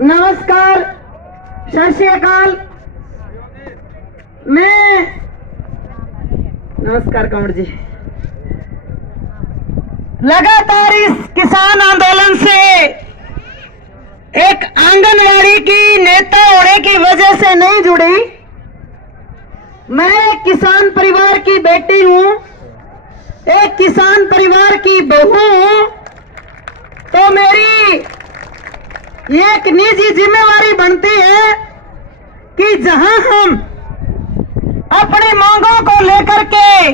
नमस्कार, सत श्री अकाल। मैं नमस्कार कंवर जी। लगातार इस किसान आंदोलन से एक आंगनवाड़ी की नेता होने की वजह से नहीं जुड़ी। मैं किसान परिवार की बेटी हूं, एक किसान परिवार की बहू हूं, तो मेरी ये एक निजी जिम्मेवारी बनती है कि जहां हम अपनी मांगों को लेकर के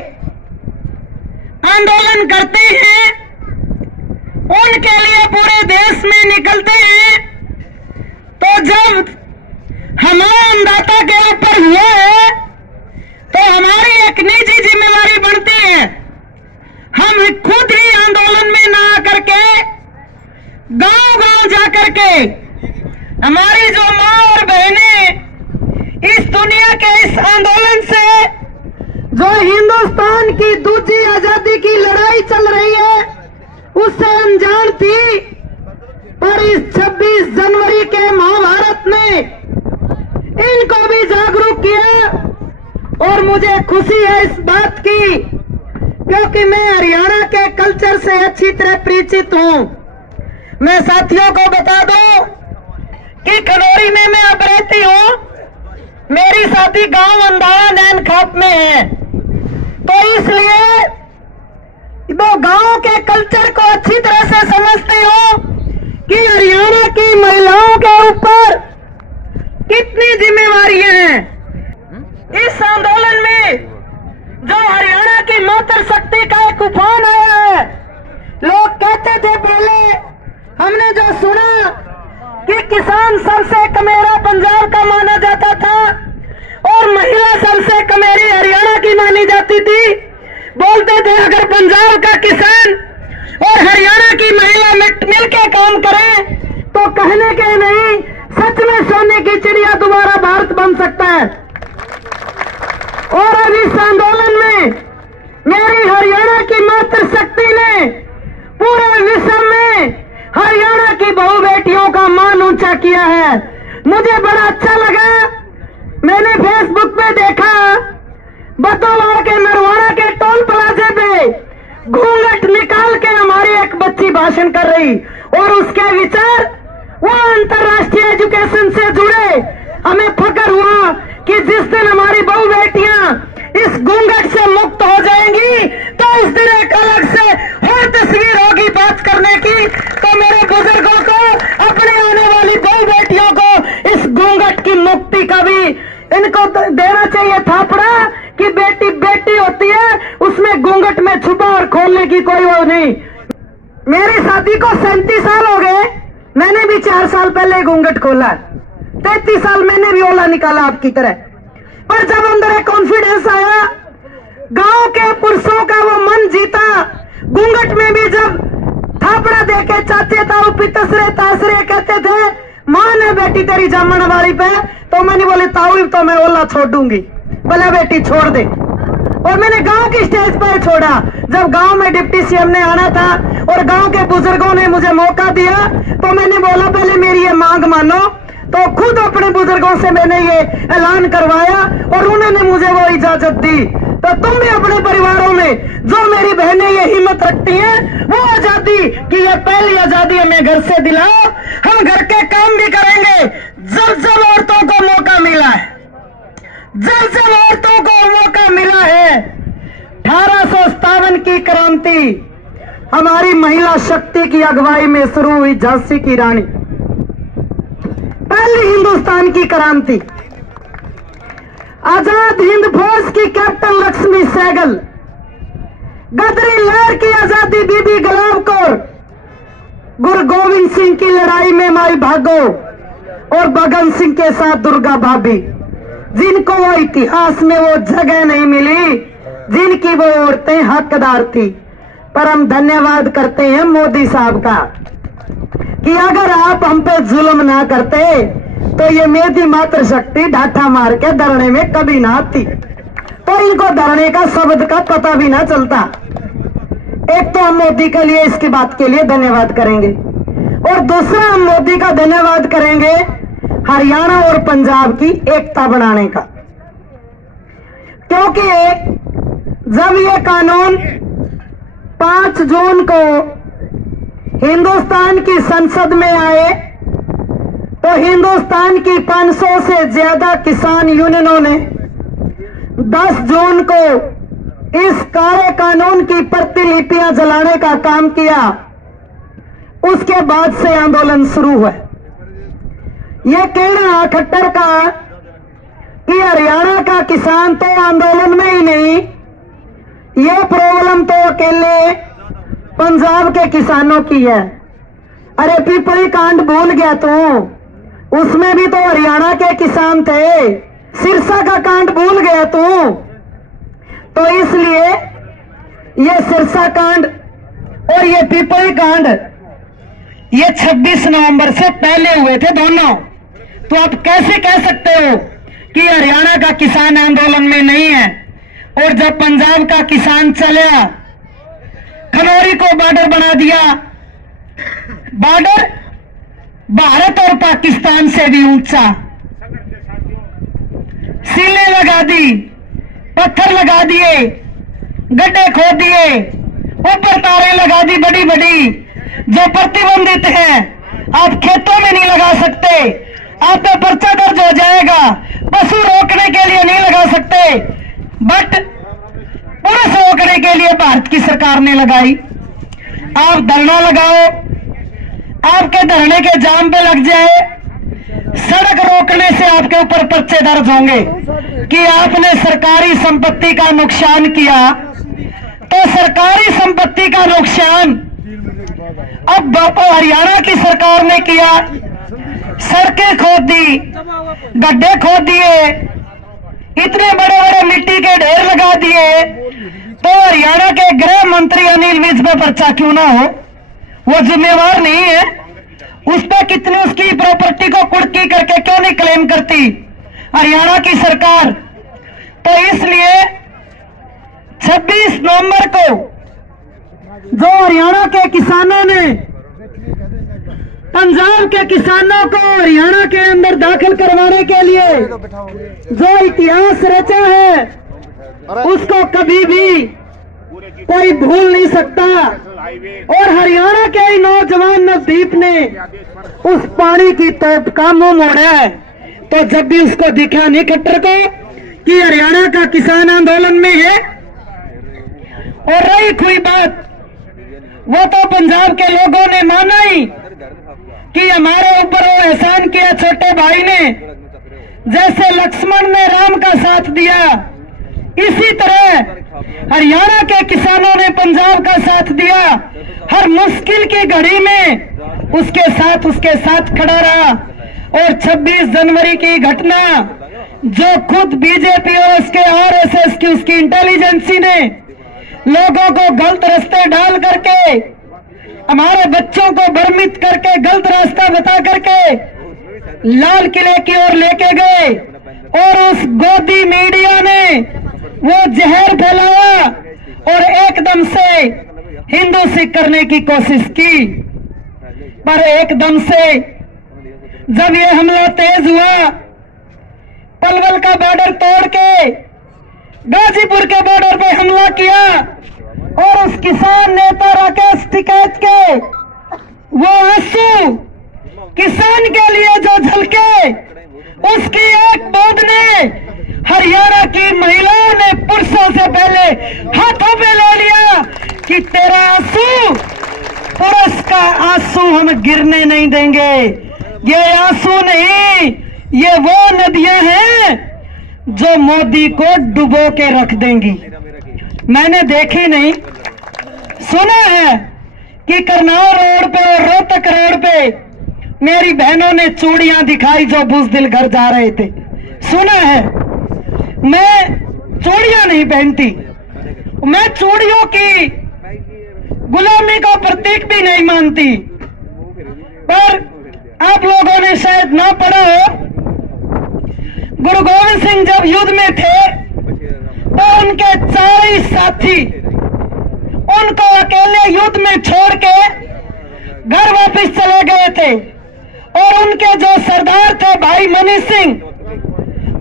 आंदोलन करते हैं, उनके लिए पूरे देश में निकलते हैं, तो जब हमारा अन्नदाता के ऊपर हुआ है तो हमारी एक निजी जिम्मेवारी बनती है। हम खुद ही आंदोलन में ना आकर के गांव-गांव जाकर के हमारी जो माँ और बहनें इस दुनिया के इस आंदोलन से जो हिंदुस्तान की दूसरी आजादी की लड़ाई चल रही है उससे अनजान थी, पर इस 26 जनवरी के महाभारत ने इनको भी जागरूक किया। और मुझे खुशी है इस बात की, क्योंकि मैं हरियाणा के कल्चर से अच्छी तरह परिचित हूं। मैं साथियों को बता दूं कि खनौरी में मैं अब रहती हूं, मेरी शादी गांव अंधारा नैन खाप में है, तो इसलिए वो गांव के कल्चर को अच्छी तरह से समझती हूं कि हरियाणा की महिलाओं के ऊपर कितनी जिम्मेवारियां हैं। इस आंदोलन में जो हरियाणा की मातृ शक्ति का एक उफान आया है, लोग कहते थे पहले हमने जो सुना कि किसान सबसे कमेरा पंजाब का माना जाता था और महिला सबसे कमेरी हरियाणा की मानी जाती थी। बोलते थे अगर पंजाब का किसान और हरियाणा की महिला मिलकर काम करें तो कहने के नहीं, सच में सोने की चिड़िया दोबारा भारत बन सकता है। और अब इस आंदोलन में मेरी हरियाणा की मातृ शक्ति ने पूरे विश्व में हरियाणा की बहु बेटियों का मान ऊंचा किया है। मुझे बड़ा अच्छा लगा, मैंने फेसबुक पे देखा बतौर के नरवाड़ा के टोल प्लाजे पे घूंघट निकाल के हमारी एक बच्ची भाषण कर रही, और उसके विचार वो अंतर्राष्ट्रीय एजुकेशन से जुड़े। हमें फक्र हुआ कि जिस दिन हमारी बहु बेटियां इस घूंघट से मुक्त हो जाएंगी तो उस दिन एक अलग से और तस्वीर होगी बात करने की। तो मेरे बुजुर्गों को, अपने आने वाली बहु बेटियों को इस घूंघट की मुक्ति का भी इनको देना चाहिए थापड़ा कि बेटी बेटी होती है, उसमें घूंघट में छुपा और खोलने की कोई वो नहीं। मेरी शादी को 37 साल हो गए, मैंने भी 4 साल पहले घूंघट खोला, 33 साल मैंने भी ओला निकाला आपकी तरह। पर जब अंदर एक कॉन्फिडेंस आया, गांव के पुरुषों का वो मन जीता, घूंघट में भी जब थापड़ा देके चाचे ताऊ पितसरे तासरे कहते थे मां ने बेटी तेरी जामन वाली पे, तो मैंने बोले ताऊ तो मैं ओला छोड़ दूंगी, बोला बेटी छोड़ दे। और मैंने गांव की स्टेज पर छोड़ा, जब गांव में डिप्टी सीएम ने आना था और गांव के बुजुर्गों ने मुझे मौका दिया, तो मैंने बोला पहले मेरी ये मांग मानो। तो खुद अपने बुजुर्गों से मैंने ये ऐलान करवाया और उन्होंने मुझे वो इजाजत दी। तो तुम भी अपने परिवारों में जो मेरी बहनें ये हिम्मत रखती हैं, वो आजादी की ये पहली आजादी हमें घर से दिलाओ, हम घर के काम भी करेंगे। जब जब औरतों को मौका मिला है, जब जब औरतों को मौका मिला है, 1857 की क्रांति हमारी महिला शक्ति की अगुवाई में शुरू हुई। झांसी की रानी, पहली हिंदुस्तान की क्रांति, आजाद हिंद फौज की कैप्टन लक्ष्मी सहगल, गदरी लहर की आजादी बीबी गुलाब कौर, गुरु गोविंद सिंह की लड़ाई में माई भागो और भगत सिंह के साथ दुर्गा भाभी, जिनको वो इतिहास में वो जगह नहीं मिली जिनकी वो औरतें हकदार थी। पर हम धन्यवाद करते हैं मोदी साहब का कि अगर आप हम पे जुल्म ना करते तो ये मेरी मातृ शक्ति ढाठा मार के धरने में कभी ना आती, तो इनको धरने का शब्द का पता भी ना चलता। एक तो हम मोदी के लिए इसकी बात के लिए धन्यवाद करेंगे, और दूसरा हम मोदी का धन्यवाद करेंगे हरियाणा और पंजाब की एकता बनाने का, क्योंकि जब ये कानून 5 जून को हिंदुस्तान की संसद में आए तो हिंदुस्तान की 500 से ज्यादा किसान यूनियनों ने 10 जून को इस काले कानून की प्रतिलिपियां जलाने का काम किया। उसके बाद से आंदोलन शुरू हुआ। यह कहना खट्टर का कि हरियाणा का किसान तो आंदोलन में ही नहीं, यह प्रॉब्लम तो अकेले पंजाब के किसानों की है। अरे पिपली कांड भूल गया तू, उसमें भी तो हरियाणा के किसान थे। सिरसा का कांड भूल गया तू, तो इसलिए ये सिरसा कांड और ये पिपली कांड ये 26 नवंबर से पहले हुए थे दोनों। तो आप कैसे कह सकते हो कि हरियाणा का किसान आंदोलन में नहीं है? और जब पंजाब का किसान चला, खनौरी को बॉर्डर बना दिया, बॉर्डर भारत और पाकिस्तान से भी ऊंचा, सीलें लगा दी, पत्थर लगा दिए, गड्ढे खोद दिए, ऊपर तारें लगा दी बड़ी बड़ी जो प्रतिबंधित है। आप खेतों में नहीं लगा सकते, आप पे पर्चा दर्ज हो जाएगा। पशु रोकने के लिए नहीं लगा सकते, बट पुरुष रोकने के लिए भारत की सरकार ने लगाई। आप धरना लगाओ, आपके धरने के जाम पे लग जाए, सड़क रोकने से आपके ऊपर पर्चे दर्ज होंगे कि आपने सरकारी संपत्ति का नुकसान किया। तो सरकारी संपत्ति का नुकसान अब हरियाणा की सरकार ने किया, सड़कें खोद दी, गड्ढे खोद दिए, इतने बड़े बड़े मिट्टी के ढेर लगा दिए। तो हरियाणा के गृह मंत्री अनिल विज पे पर्चा क्यों ना हो? वो जिम्मेवार नहीं है? उस पर कितनी उसकी प्रॉपर्टी को कुर्की करके क्यों नहीं क्लेम करती हरियाणा की सरकार? तो इसलिए 26 नवंबर को जो हरियाणा के किसानों ने पंजाब के किसानों को हरियाणा के अंदर दाखिल करवाने के लिए जो इतिहास रचा है, उसको कभी भी कोई भूल नहीं सकता। और हरियाणा के ही नौजवान नवदीप ने उस पानी की तोप का मुंह मोड़ा है। तो जब भी उसको दिखा नहीं खट्टर को कि हरियाणा का किसान आंदोलन में है, और रही कोई बात, वो तो पंजाब के लोगों ने माना ही कि हमारे ऊपर वो एहसान किया छोटे भाई ने, जैसे लक्ष्मण ने राम का साथ दिया, इसी तरह हरियाणा के किसानों ने पंजाब का साथ दिया। हर मुश्किल की घड़ी में उसके साथ खड़ा रहा। और 26 जनवरी की घटना जो खुद बीजेपी और उसके आरएसएस की उसकी इंटेलिजेंसी ने लोगों को गलत रास्ते डाल करके, हमारे बच्चों को भ्रमित करके, गलत रास्ता बता करके लाल किले की ओर लेके गए, और उस गोदी मीडिया ने वो जहर फैलाया और एकदम से हिंदू सिख करने की कोशिश की। पर एकदम से जब ये हमला तेज हुआ, पलवल का बॉर्डर तोड़ के गाजीपुर के बॉर्डर पे हमला किया, और उस किसान नेता राकेश टिकैत के वो आंसू किसान के लिए जो झलके, उसकी एक बूंद ने हरियाणा की महिलाओं ने पुरुषों से पहले हाथों पे ले लिया कि तेरा आंसू, पुरुष का आंसू हम गिरने नहीं देंगे। ये आंसू नहीं, ये वो नदियां हैं जो मोदी को डुबो के रख देंगी। मैंने देखी नहीं, सुना है कि करनाल रोड पे और रोहतक रोड पे मेरी बहनों ने चूड़ियां दिखाई जो बुजदिल घर जा रहे थे। सुना है, मैं चूड़ियां नहीं पहनती, मैं चूड़ियों की गुलामी का प्रतीक भी नहीं मानती। पर आप लोगों ने शायद ना पढ़ा हो, गुरु गोविंद सिंह जब युद्ध में थे तो उनके 4 साथी उनको अकेले युद्ध में छोड़ के घर वापस चले गए थे और उनके जो सरदार थे भाई मनी सिंह,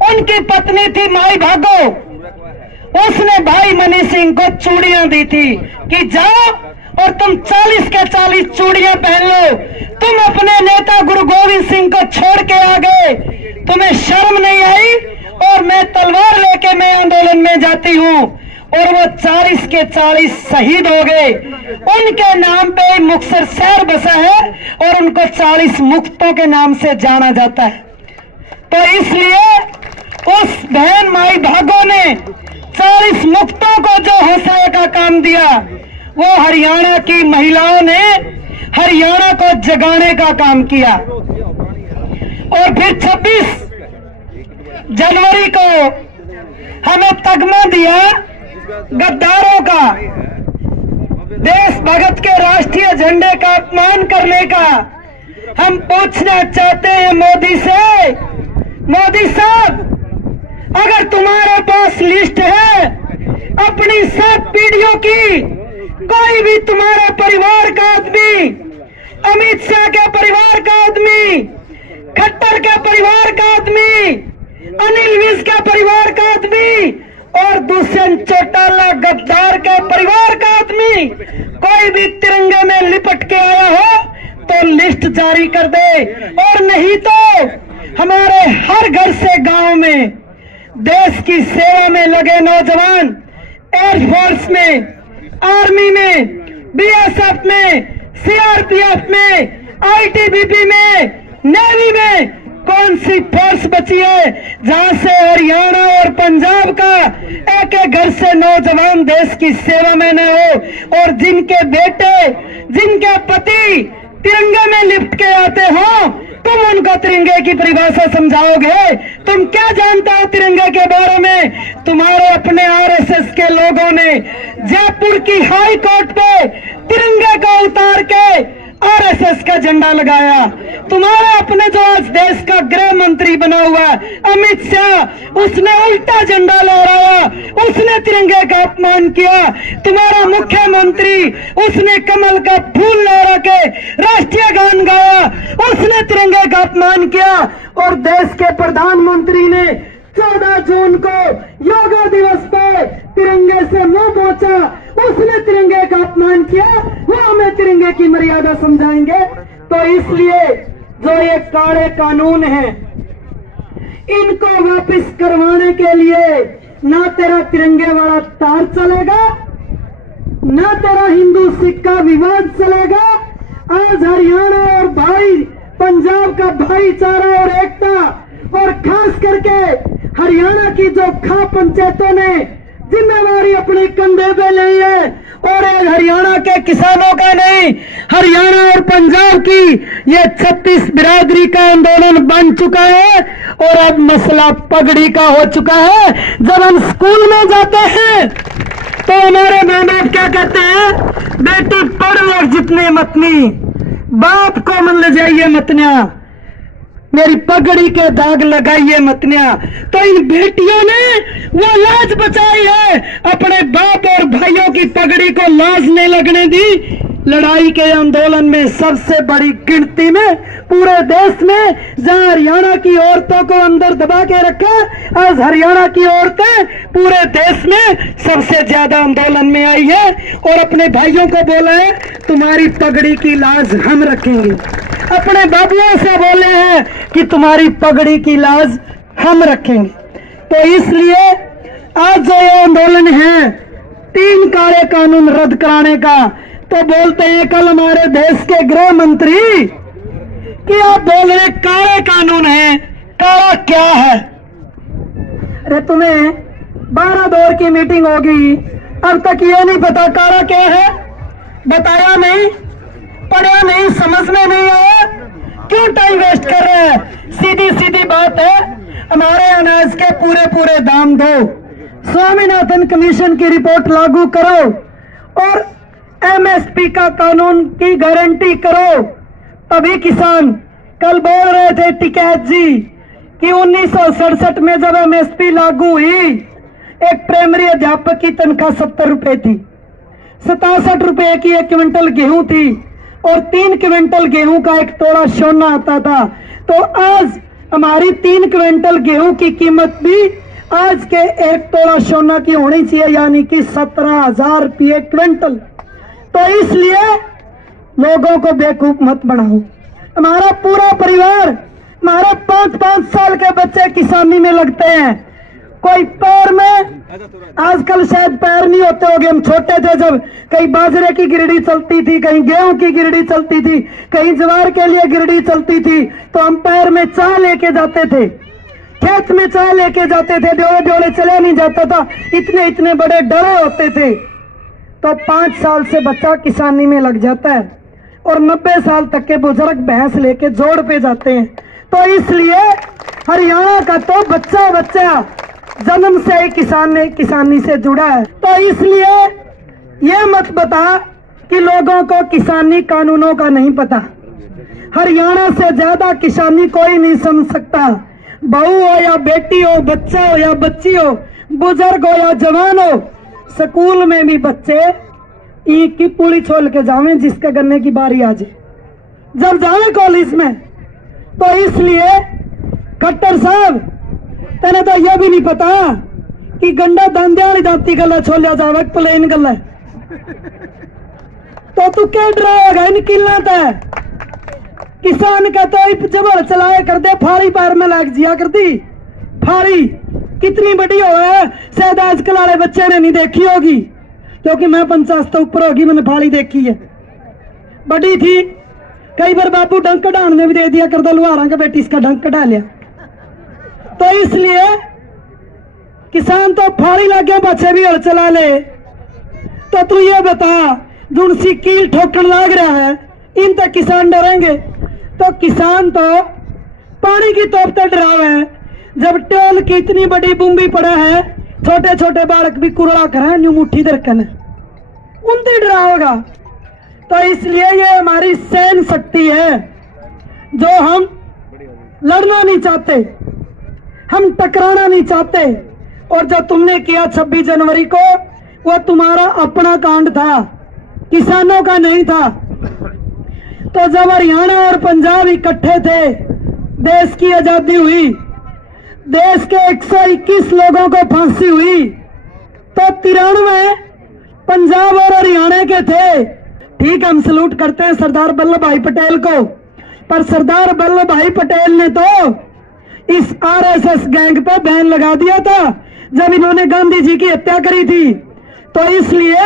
उनकी पत्नी थी माई भागो, उसने भाई मनी सिंह को चूड़ियां दी थी कि जाओ और तुम 40 के 40 चूड़ियां पहन लो। तुम अपने नेता गुरु गोविंद सिंह को छोड़ के आ गए, तुम्हें शर्म नहीं आई? और मैं तलवार लेके मैं आंदोलन में जाती हूँ। और वो 40 के 40 शहीद हो गए। उनके नाम पे मुक्तसर शहर बसा है और उनको 40 मुक्तों के नाम से जाना जाता है। तो इसलिए उस बहन माई भागो ने 40 मुक्तों को जो हौसले का काम दिया, वो हरियाणा की महिलाओं ने हरियाणा को जगाने का काम किया। और फिर 26 जनवरी को हमें तगमा दिया गद्दारों का, देशभक्त के राष्ट्रीय झंडे का अपमान करने का। हम पूछना चाहते हैं मोदी से, मोदी साहब, अगर तुम्हारे पास लिस्ट है अपनी 7 पीढ़ियों की, कोई भी तुम्हारे परिवार का आदमी, अमित शाह के परिवार का आदमी, खट्टर के परिवार का आदमी, अनिल विज के परिवार का आदमी और दुष्यंत चौटाला गद्दार के परिवार का आदमी कोई भी तिरंगे में लिपट के आया हो तो लिस्ट जारी कर दे। और नहीं तो हमारे हर घर से गांव में देश की सेवा में लगे नौजवान, एयरफोर्स में, आर्मी में, बीएसएफ में, सीआरपीएफ में, आईटीबीपी में, नेवी में कौन सी फोर्स बची है जहां से हरियाणा और पंजाब का एक एक घर से नौजवान देश की सेवा में न हो और जिनके बेटे, जिनके पति तिरंगे में लिपट के आते हो, तुम उनको तिरंगे की परिभाषा समझाओगे? तुम क्या जानते हो तिरंगे के बारे में? तुम्हारे अपने आरएसएस के लोगों ने जयपुर की हाई कोर्ट पे तिरंगे को उतार के आरएसएस का झंडा लगाया। तुम्हारे अपने जो आज देश का गृह मंत्री बना हुआ अमित शाह, उसने उल्टा झंडा लहराया, उसने तिरंगे का अपमान किया। तुम्हारा मुख्यमंत्री, उसने कमल का फूल लहरा के राष्ट्रीय गान गाया, उसने तिरंगे का अपमान किया। और देश के प्रधानमंत्री ने 14 जून को योगा दिवस पे तिरंगे से मुंह पोंछा, उसने तिरंगे का अपमान किया। वो हमें तिरंगे की मर्यादा समझाएंगे? तो इसलिए जो ये काले कानून हैं, इनको वापस करवाने के लिए ना तेरा तिरंगे वाला तार चलेगा, ना तेरा हिंदू सिख का विवाद चलेगा। आज हरियाणा और भाई पंजाब का भाईचारा और एकता, और खास करके हरियाणा की जो खा पंचायतों ने जिम्मेवारी अपने कंधे पे ली है, और हरियाणा के किसानों का नहीं, हरियाणा और पंजाब की ये 36 बिरादरी का आंदोलन बन चुका है। और अब मसला पगड़ी का हो चुका है। जब हम स्कूल में जाते हैं तो हमारे माँ बाप क्या कहते हैं? बेटी पढ़ और जितने मतनी, बाप को मन ले जाइए मतनिया, मेरी पगड़ी के दाग लगाइए मतनिया। तो इन बेटियों ने वो लाज बचाई है, अपने बाप और भाइयों की पगड़ी को लाज नहीं लगने दी। लड़ाई के आंदोलन में सबसे बड़ी गिनती में पूरे देश में, जहां हरियाणा की औरतों को अंदर दबा के रखा, आज हरियाणा की औरतें पूरे देश में सबसे ज्यादा आंदोलन में आई है और अपने भाइयों को बोला है तुम्हारी पगड़ी की लाज हम रखेंगे। अपने बाबुओं से बोले हैं कि तुम्हारी पगड़ी की लाज हम रखेंगे। तो इसलिए आज जो ये आंदोलन है 3 काले कानून रद्द कराने का, तो बोलते हैं कल हमारे देश के गृह मंत्री कि आप बोल रहे काले कानून है, काला क्या है? अरे तुम्हें 12 दौर की मीटिंग होगी, अब तक ये नहीं पता काला क्या है? बताया नहीं, पढ़ा नहीं, समझ में नहीं आया, क्यों टाइम वेस्ट कर रहे हैं? सीधी सीधी बात है, हमारे अनाज के पूरे पूरे दाम दो, स्वामीनाथन कमीशन की रिपोर्ट लागू करो और एमएसपी का कानून की गारंटी करो, तभी किसान। कल बोल रहे थे टिकैत जी कि 1967 में जब एमएसपी लागू हुई, एक प्राइमरी अध्यापक की तनख्वाह 70 रुपए थी, 67 रुपए की 1 क्विंटल गेहूं थी, और 3 क्विंटल गेहूं का 1 तोड़ा सोना आता था। तो आज हमारी 3 क्विंटल गेहूं की कीमत भी आज के 1 तोड़ा सोना की होनी चाहिए, यानी कि 17,000 रुपये क्विंटल। तो इसलिए लोगों को बेवकूफ मत बनाओ। हमारा पूरा परिवार, हमारे 5-5 साल के बच्चे किसानी में लगते हैं। कोई पैर में, आजकल शायद पैर नहीं होते होंगे, हम छोटे थे जब कहीं बाजरे की गिरडी चलती थी, कहीं गेहूं की गिरडी चलती थी, कहीं ज्वार के लिए गिरडी चलती थी, तो हम पैर में चाय लेके जाते थे, खेत में चाय लेके जाते थे, डोले डोले चले नहीं जाता था, इतने इतने बड़े डरे होते थे। तो 5 साल से बच्चा किसानी में लग जाता है और 90 साल तक के बुजुर्ग भैंस लेके जोड़ पे जाते हैं। तो इसलिए हरियाणा का तो बच्चा बच्चा जन्म से ही किसानी से जुड़ा है। तो इसलिए ये मत बता कि लोगों को किसानी कानूनों का नहीं पता। हरियाणा से ज्यादा किसानी कोई नहीं समझ सकता। बहू हो या बेटी हो, बच्चा हो या बच्ची हो, बुजुर्ग हो या जवान हो, स्कूल में भी बच्चे ईंट की पूरी छोल के जावे जिसके गन्ने की बारी आ जाए, जब जावे कॉलेज में। तो इसलिए खट्टर साहब, तेने तो यह भी नहीं पता कि गंडा दांदिया वाली दांती गला छोलिया जावे प्लेन गला, तो तू क्या डराएगा निकलना था। किसान का तो जबर चलाया कर दे, फाड़ी पैर में लग जिया करती। फाड़ी कितनी बड़ी हो है, शायद आजकल वाले बच्चे ने नहीं देखी होगी, क्योंकि मैं 50 तो ऊपर होगी, मैंने फाड़ी देखी है, बड़ी थी। कई बार बापू डंक कढ़ाने में भी दे दिया कर दो, लुहारा का बेटी इसका डंक कढ़ा लिया। तो इसलिए किसान तो फाड़ी लग गया, बच्चे भी हल चला ले। तो तू ये बता, जो उनसी कील ठोकन लग रहा है, इन तक किसान डरेंगे? तो किसान तो पानी की तोप तक डरावे है। जब टोल की इतनी बड़ी बुम्बी पड़ा है, छोटे छोटे बालक भी कुरड़ा करें न्यू मुट्ठी दरकन उनसे डराओगा। तो इसलिए ये हमारी सैन्य शक्ति है, जो हम लड़ना नहीं चाहते, हम टकराना नहीं चाहते। और जो तुमने किया 26 जनवरी को, वो तुम्हारा अपना कांड था, किसानों का नहीं था। तो जब हरियाणा और पंजाब इकट्ठे थे, देश की आजादी हुई, देश के 121 लोगों को फांसी हुई, तो 93 पंजाब और हरियाणा के थे। ठीक, हम सलूट करते हैं सरदार वल्लभ भाई पटेल को, पर सरदार वल्लभ भाई पटेल ने तो इस आरएसएस गैंग पे बैन लगा दिया था जब इन्होंने गांधी जी की हत्या करी थी। तो इसलिए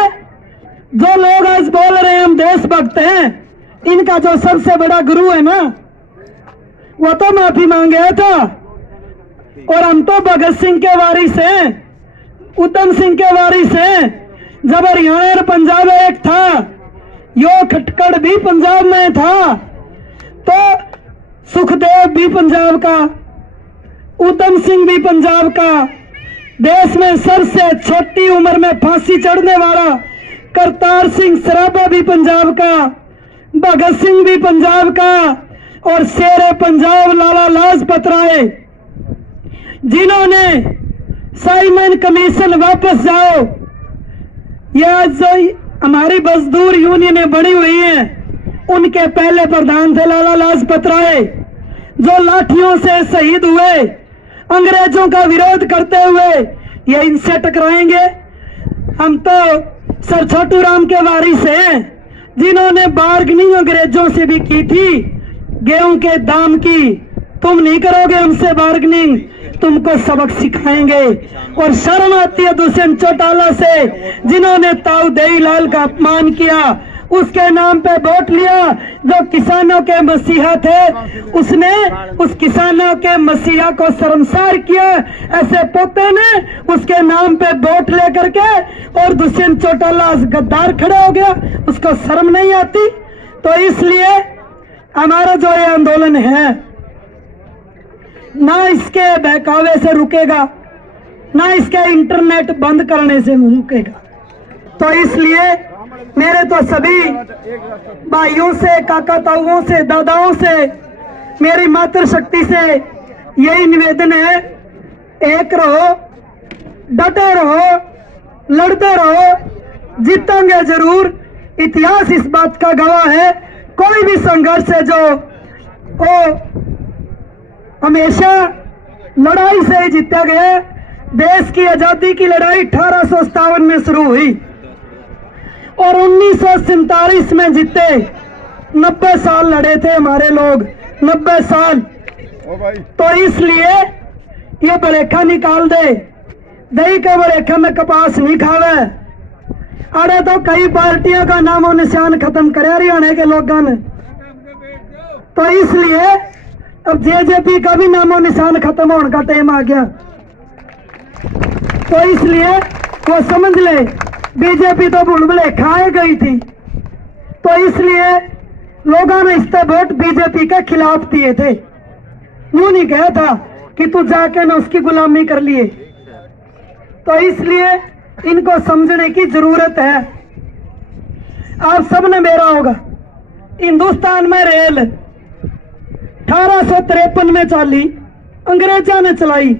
जो लोग आज बोल रहे हैं हम देशभक्त हैं, इनका जो सबसे बड़ा गुरु है ना, वो तो माफी मांगे था। और हम तो भगत सिंह के वारिस हैं, उधम सिंह के वारिस हैं। जब हरियाणा और पंजाब एक था, यो खटकड़ भी पंजाब में था, तो सुखदेव भी पंजाब का, उधम सिंह भी पंजाब का, देश में सबसे छोटी उम्र में फांसी चढ़ने वाला करतार सिंह सराबा भी पंजाब का, भगत सिंह भी पंजाब का, और शेरे पंजाब लाला लाजपत राय, जिन्होंने साइमन कमीशन वापस जाओ, यह जो हमारी मजदूर यूनियनें बनी हुई हैं, उनके पहले प्रधान थे लाला लाजपत राय, जो लाठियों से शहीद हुए अंग्रेजों का विरोध करते हुए। ये इनसे टकराएंगे? हम तो सर छोटू राम के वारिस हैं, जिन्होंने बार्गेनिंग अंग्रेजों से भी की थी गेहूं के दाम की। तुम नहीं करोगे हमसे बार्गेनिंग, तुमको सबक सिखाएंगे। और शर्म आती है दुष्यंत चौटाला से, जिन्होंने ताऊ देवीलाल का अपमान किया, उसके नाम पे वोट लिया, जो किसानों के मसीहा थे, उसने उस किसानों के मसीहा को शर्मसार किया। ऐसे पोते ने उसके नाम पे वोट लेकर के, और दुष्यंत चौटाला गद्दार खड़ा हो गया, उसको शर्म नहीं आती। तो इसलिए हमारा जो ये आंदोलन है, ना इसके बहकावे से रुकेगा, ना इसके इंटरनेट बंद करने से रुकेगा। तो इसलिए मेरे तो सभी भाइयों से, काका ताऊओं से, दादाओं से, मेरी मातृशक्ति से यही निवेदन है, एक रहो, डटे रहो, लड़ते रहो, जीतेंगे जरूर। इतिहास इस बात का गवाह है, कोई भी संघर्ष है जो वो हमेशा लड़ाई से ही जीता गया। देश की आजादी की लड़ाई 1857 में शुरू हुई और 1947 में जीते। 90 साल लड़े थे हमारे लोग, 90 साल। तो इसलिए ये बलेखा निकाल दे, दही का बलेखा में कपास नहीं खावे। अरे तो कई पार्टियों का नामो निशान खत्म करे हरियाणा के लोगों ने, तो इसलिए अब जेजेपी का भी नामो निशान खत्म होने का टाइम आ गया। तो इसलिए वो समझ ले बीजेपी तो बुलबुले खाए गई थी, तो इसलिए लोगों ने इस वोट बीजेपी के खिलाफ दिए थे। यूं नहीं कहा था कि तू जाके ना उसकी गुलामी कर लिए। तो इसलिए इनको समझने की जरूरत है। आप सबने मेरा होगा, हिंदुस्तान में रेल 1853 में चली, अंग्रेजों ने चलाई,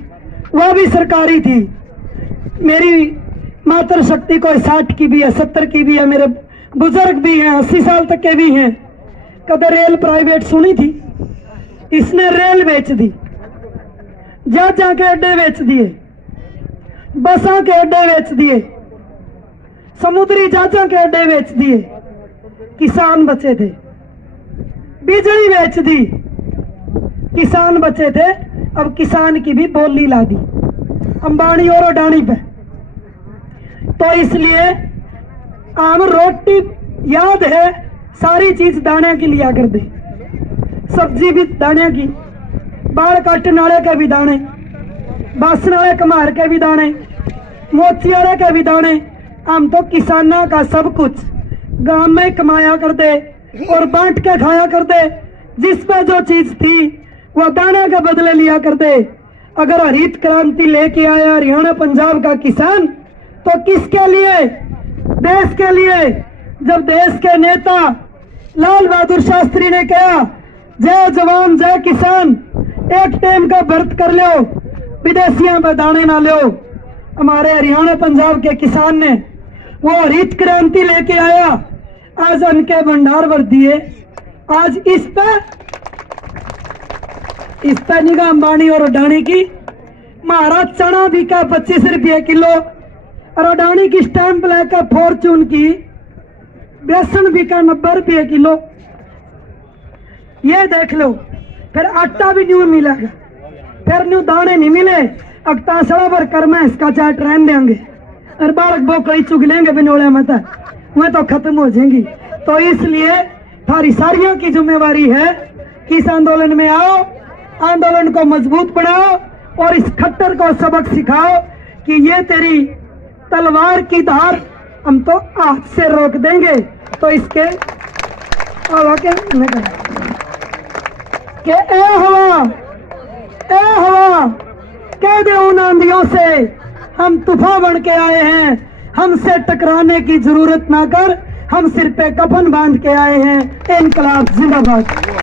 वह भी सरकारी थी। मेरी मातृ शक्ति कोई 60 की भी है, 70 की भी है, मेरे बुजुर्ग भी हैं, 80 साल तक के भी हैं। कदे रेल प्राइवेट सुनी थी? इसने रेल बेच दी, जहाज़ों के अड्डे बेच दिए, बसों के अड्डे बेच दिए, समुद्री जहाज़ों के अड्डे बेच दिए। किसान बचे थे, बिजली बेच दी, किसान बचे थे। अब किसान की भी बोली ला दी अंबानी और अडानी पे। तो इसलिए आम रोटी याद है, सारी चीज दाने की लिया कर दे, सब्जी भी दाने की, बाल काटने वाले के भी दाने, बासन वाले कमार के भी दाने, मोची वाले के भी दाने। हम तो किसानों का सब कुछ गांव में कमाया कर दे और बांट के खाया कर दे। जिस पे जो चीज थी वो दाना के बदले लिया कर दे। अगर हरित क्रांति लेके आया हरियाणा पंजाब का किसान, तो किसके लिए? देश के लिए। जब देश के नेता लाल बहादुर शास्त्री ने कहा जय जवान जय किसान, एक टाइम का व्रत कर लो, विदेशियों पे दाने ना लो, हमारे हरियाणा पंजाब के किसान ने वो हरित क्रांति लेके आया। आज अन्न के भंडार भर दिए। आज इस पे निगाह अंबानी और अडानी की। महाराज चना बिका 25 रुपये किलो और अडानी की स्टैंप लेकर फॉर्चून की बेसन बिका 90 रुपये किलो। ये देख लो, फिर आटा भी न्यू मिलेगा, फिर न्यू दाने नहीं मिले, अगता सड़ा भर कर मैं इसका चाय ट्रेन देंगे और बालक बोकड़ी चुग लेंगे बिनोले में, वह तो खत्म हो जाएंगी। तो इसलिए थारी सारियों की जिम्मेवारी है कि इस आंदोलन में आओ, आंदोलन को मजबूत बनाओ और इस खट्टर को सबक सिखाओ कि ये तेरी तलवार की धार हम तो हाथ से रोक देंगे। तो इसके के ए हवा कह दे उन आंधियों से हम तूफान बन के आए हैं, हमसे टकराने की जरूरत ना कर, हम सिर पे कफन बांध के आए हैं। इनकलाब जिंदाबाद।